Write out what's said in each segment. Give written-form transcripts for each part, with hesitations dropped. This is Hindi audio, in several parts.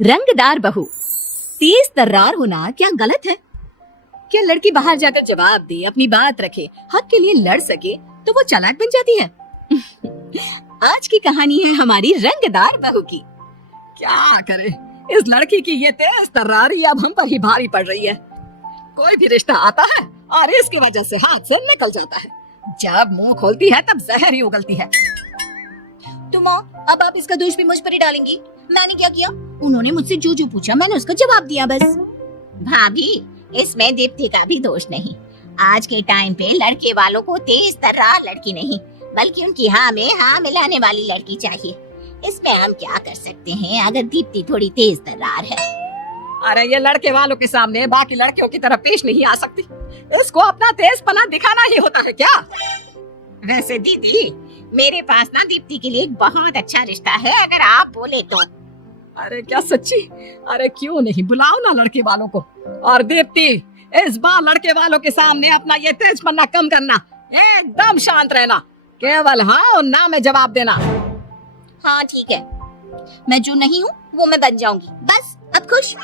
रंगदार बहू। तेज तर्रार होना क्या गलत है? क्या लड़की बाहर जाकर जवाब दे, अपनी बात रखे, हक के लिए लड़ सके तो वो चालाक बन जाती है? आज की कहानी है हमारी रंगदार बहू की। क्या करे, इस लड़की की ये तेज तर्रारी अब हम पर ही भारी पड़ रही है। कोई भी रिश्ता आता है और इसकी वजह से हाथ से निकल जाता है। जब मुंह खोलती है तब जहर ही उगलती है। तो माँ, अब आप इसका दोष भी मुझ पर ही डालेंगी? मैंने क्या किया? उन्होंने मुझसे जो जो पूछा मैंने उसका जवाब दिया बस। भाभी, इसमें दीप्ति का भी दोष नहीं। आज के टाइम पे लड़के वालों को तेज तर्रार लड़की नहीं बल्कि उनकी हाँ में हाँ मिलाने वाली लड़की चाहिए। इसमें हम क्या कर सकते हैं अगर दीप्ति थोड़ी तेज तर्रार है। अरे ये लड़के वालों के सामने बाकी लड़कियों की तरह पेश नहीं आ सकती। इसको अपना तेजपना दिखाना ही होता है क्या? वैसे दीदी, मेरे पास ना दीप्ति के लिए एक बहुत अच्छा रिश्ता है, अगर आप बोले तो। अरे क्या सच्ची? अरे क्यों नहीं, बुलाओ ना लड़के वालों को। और दीप्ति, इस बार लड़के वालों के सामने अपना ये तेजपना कम करना, एकदम शांत रहना, केवल हाँ और ना में जवाब देना। हाँ ठीक है, मैं जो नहीं हूँ वो मैं बन जाऊंगी, बस अब खुश।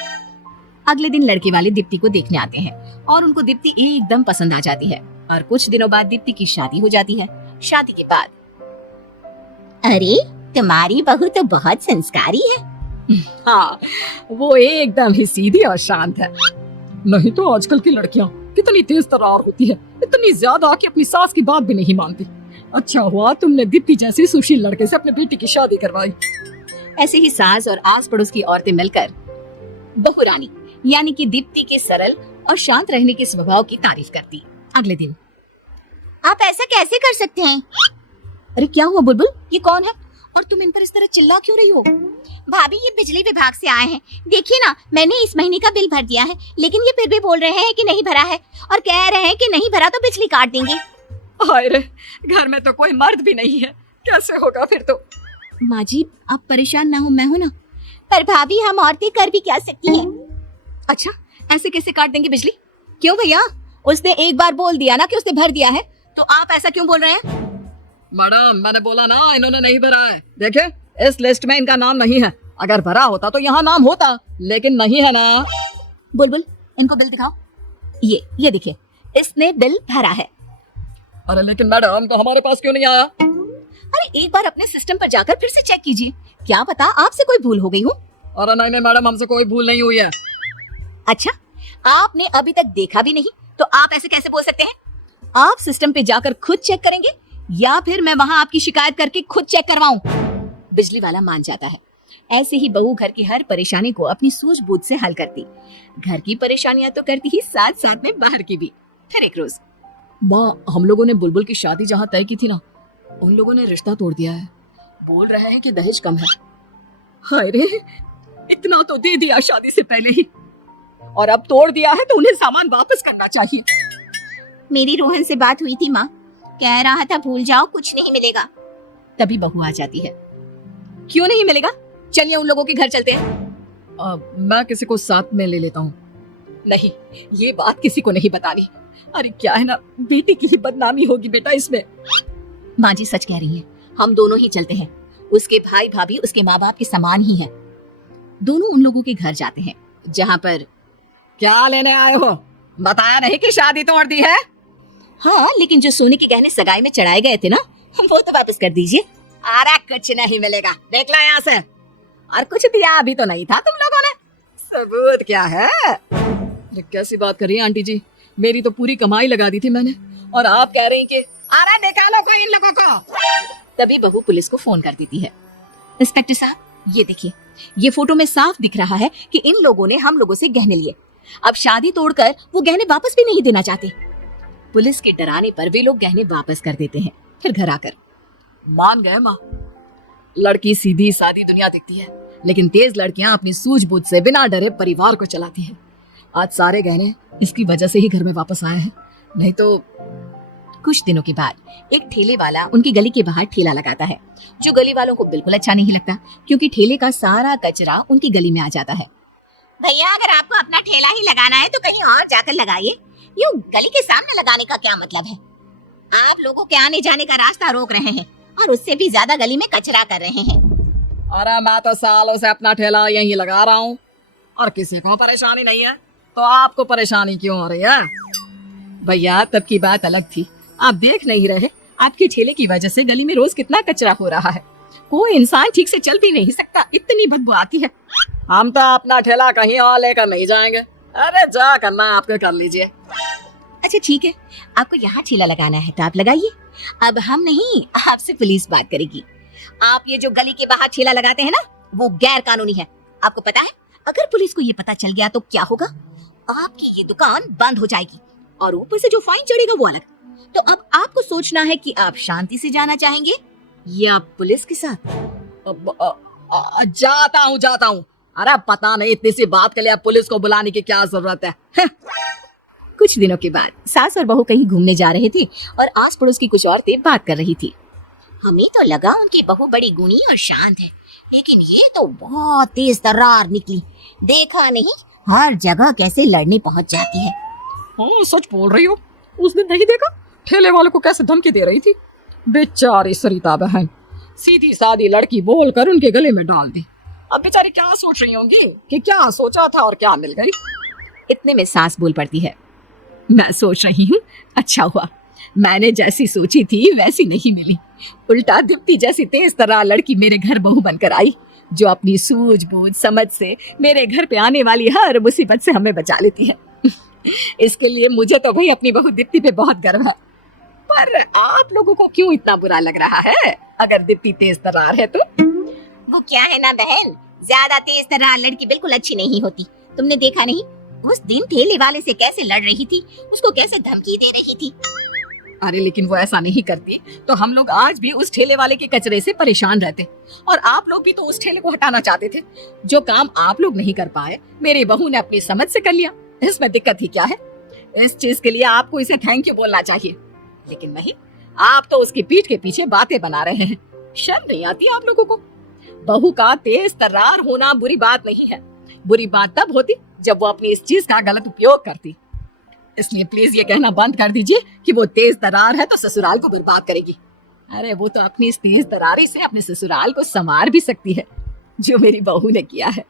अगले दिन लड़के वाले दीप्ति को देखने आते हैं और उनको दीप्ति एकदम पसंद आ जाती है और कुछ दिनों बाद दीप्ति की शादी हो जाती है। शादी के बाद, अरे तुम्हारी बहू तो बहुत संस्कारी है। हाँ, वो एकदम ही सीधी और शांत है। नहीं तो आजकल की लड़कियां कितनी तेज तर्रार होती है, इतनी ज्यादा कि अपनी सास की बात भी नहीं मानती। अच्छा हुआ तुमने दीप्ति जैसे सुशील लड़के से अपने बेटी की शादी करवाई। ऐसे ही सास और आस पड़ोस की औरतें मिलकर बहू रानी यानी कि दीप्ति के सरल और शांत रहने के स्वभाव की तारीफ करती। अगले दिन, आप ऐसा कैसे कर सकते हैं? अरे क्या हुआ बुलबुल, ये कौन है और तुम इन पर इस तरह चिल्ला क्यों रही हो? भाभी, ये बिजली विभाग से आए हैं। देखिए ना, मैंने इस महीने का बिल भर दिया है, लेकिन ये फिर भी बोल रहे हैं कि नहीं भरा है और कह रहे हैं कि नहीं भरा तो बिजली काट देंगे। हाय रे, घर में तो कोई मर्द भी नहीं है, कैसे होगा फिर तो? माँ जी, आप परेशान ना हो, मैं हूँ ना। पर भाभी, हम औरतें कर भी क्या सकती हैं? अच्छा, ऐसे कैसे काट देंगे बिजली? क्यों भैया, उसने एक बार बोल दिया ना कि उसने भर दिया है, तो आप ऐसा क्यों बोल रहे हैं? मैडम, मैंने बोला ना इन्होंने नहीं भरा है। देखे, इस लिस्ट में इनका नाम नहीं है। अगर भरा होता तो यहाँ नाम होता, लेकिन नहीं है ना। बुलबुल, इनको बिल दिखाओ। ये देखिए, इसने बिल भरा है। अरे लेकिन मैडम, तो हमारे पास क्यों नहीं आया? अरे एक बार अपने सिस्टम पर जाकर फिर से चेक कीजिए, क्या पता आपसे कोई भूल हो गई हो। अरे नहीं मैडम, हमसे कोई भूल नहीं हुई है। अच्छा, आपने अभी तक देखा भी नहीं तो आप ऐसे कैसे बोल सकते हैं? आप सिस्टम पे जाकर खुद चेक करेंगे या फिर मैं वहां आपकी शिकायत करके खुद चेक करवाऊं? बिजली वाला मान जाता है। ऐसे ही बहू घर की हर परेशानी को अपनी सूझबूझ से हल करती। घर की परेशानियां तो करती ही, साथ साथ में बाहर की भी। फिर एक रोज, माँ, हम लोगों ने बुलबुल की शादी जहाँ तय की थी ना, उन लोगों ने रिश्ता तोड़ दिया है। बोल रहे हैं कि दहेज कम है। हाय रे, इतना तो दे दिया शादी से पहले ही, और अब तोड़ दिया है तो उन्हें सामान वापस करना चाहिए। मेरी रोहन से बात हुई थी माँ, कह रहा था भूल जाओ, कुछ नहीं मिलेगा। तभी बहू आ जाती है। क्यों नहीं मिलेगा? चलिए उन लोगों के घर चलते हैं। मैं किसी को साथ में ले लेता हूँ। नहीं, ये बात किसी को नहीं बतानी। अरे क्या है ना, बेटी की ही बदनामी होगी बेटा इसमें। माँ जी सच कह रही हैं, हम दोनों ही चलते हैं। उसके भाई भाभी उसके माँ बाप के समान ही हैं। दोनों उन लोगों के घर जाते हैं जहाँ पर। क्या लेने आए हो? बताया नहीं कि शादी तोड़ दी है? हाँ, लेकिन जो सोने के गहने सगाई में चढ़ाए गए थे ना, वो तो वापस कर दीजिए। अरे कुछ नहीं मिलेगा, देख लो यहाँ से। और कुछ दिया अभी तो नहीं था तुम लोगों ने, सबूत क्या है? अरे कैसी बात कर रही है आंटी जी, मेरी तो पूरी कमाई लगा दी थी मैंने, और आप कह रही हैं कि अरे निकालो कोई इन लोगों को। तभी बहू पुलिस को फोन कर देती है। इंस्पेक्टर साहब, ये देखिए, ये फोटो में साफ दिख रहा है कि इन लोगों ने हम लोगों से गहने लिए। अब शादी तोड़कर वो गहने वापस भी नहीं देना चाहते। पुलिस के डराने पर वे लोग गहने वापस कर देते हैं। फिर घर आकर मान गए माँ, लड़की सीधी सादी दुनिया दिखती है, लेकिन तेज लड़कियां अपनी सूझबूझ से बिना डरे परिवार को चलाती हैं। आज सारे गहने इसकी वजह से ही घर में वापस आए हैं, नहीं तो। कुछ दिनों के बाद एक ठेले वाला उनकी गली के बाहर ठेला लगाता है, जो गली वालों को बिल्कुल अच्छा नहीं लगता, क्योंकि ठेले का सारा कचरा उनकी गली में आ जाता है। भैया, अगर आपको अपना ठेला ही लगाना है तो कहीं और जाकर लगाइए, यूं गली के सामने लगाने का क्या मतलब है? आप लोगों के आने जाने का रास्ता रोक रहे हैं और उससे भी ज्यादा गली में कचरा कर रहे हैं। अरे मैं तो सालों से अपना ठेला यहीं लगा रहा हूँ और किसी को परेशानी नहीं है, तो आपको परेशानी क्यों हो रही है? भैया तब की बात अलग थी, आप देख नहीं रहे आपके ठेले की वजह से गली में रोज कितना कचरा हो रहा है। कोई इंसान ठीक से चल भी नहीं सकता, इतनी बदबू आती है। हम तो अपना ठेला कहीं और लेकर नहीं जाएंगे। अरे जा करना है आपको कर लीजिए। अच्छा ठीक है, आपको यहाँ ठेला लगाना है तो आप लगाइए। अब हम नहीं, आपसे पुलिस बात करेगी। आप ये जो गली के बाहर ठेला लगाते हैं ना, वो गैर कानूनी है। आपको पता है, अगर पुलिस को ये पता चल गया तो क्या होगा? आपकी ये दुकान बंद हो जाएगी और ऊपर से जो फाइन चढ़ेगा वो अलग। तो अब आपको सोचना है कि आप शांति से जाना चाहेंगे या पुलिस के साथ। जाता हूँ। अरे पता नहीं इतनी सी बात के लिए अब पुलिस को बुलाने की क्या जरूरत है। कुछ दिनों के बाद सास और बहू कहीं घूमने जा रहे थे और आस पड़ोस की कुछ औरतें बात कर रही थी। हमें तो लगा उनकी बहू बड़ी गुणी और शांत है, लेकिन ये तो बहुत तेज तर्रार निकली। देखा नहीं हर जगह कैसे लड़ने पहुंच जाती है। सच बोल रही हो? उस दिन नहीं देखा ठेले वाले को कैसे धमकी दे रही थी? बेचारी सरिता बहन, सीधी सादी लड़की बोलकर उनके गले में डाल दी। अब बेचारी क्या सोच रही होंगी कि क्या सोचा था और क्या मिल गई। इतने में सास बोल पड़ती है, मैं सोच रही हूँ अच्छा हुआ मैंने जैसी सोची थी वैसी नहीं मिली। उल्टा दीप्ति जैसी तेज तर्रार लड़की मेरे घर बहू बनकर आई, जो अपनी सूझबूझ समझ से मेरे घर पे आने वाली हर मुसीबत से हमें बचा लेती है। इसके लिए मुझे तो भाई अपनी बहू दीप्ति पे बहुत गर्व है। पर आप लोगों को क्यों इतना बुरा लग रहा है? अगर दीप्ति तेज तर्रार है तो वो क्या है ना बहन, ज्यादा तेज तर्रार लड़की बिल्कुल अच्छी नहीं होती। तुमने देखा नहीं उस दिन ठेले वाले से कैसे लड़ रही थी, उसको कैसे धमकी दे रही थी। अरे लेकिन वो ऐसा नहीं करती तो हम लोग आज भी उस ठेले वाले के कचरे से परेशान रहते, और आप लोग भी तो उस ठेले को हटाना चाहते थे। जो काम आप लोग नहीं कर पाए मेरी बहू ने अपनी समझ से कर लिया, इसमें दिक्कत ही क्या है? इस चीज के लिए आपको इसे थैंक यू बोलना चाहिए, लेकिन नहीं, आप तो उसकी पीठ के पीछे बातें बना रहे हैं। शर्म नहीं आती आप लोगों को? बहू का तेज तर्रार होना बुरी बात नहीं है, बुरी बात तब होती जब वो अपनी इस चीज का गलत उपयोग करती। इसलिए प्लीज ये कहना बंद कर दीजिए कि वो तेज तर्रार है तो ससुराल को बर्बाद करेगी। अरे वो तो अपनी इस तेज तर्रारी से अपने ससुराल को संवार भी सकती है, जो मेरी बहू ने किया है।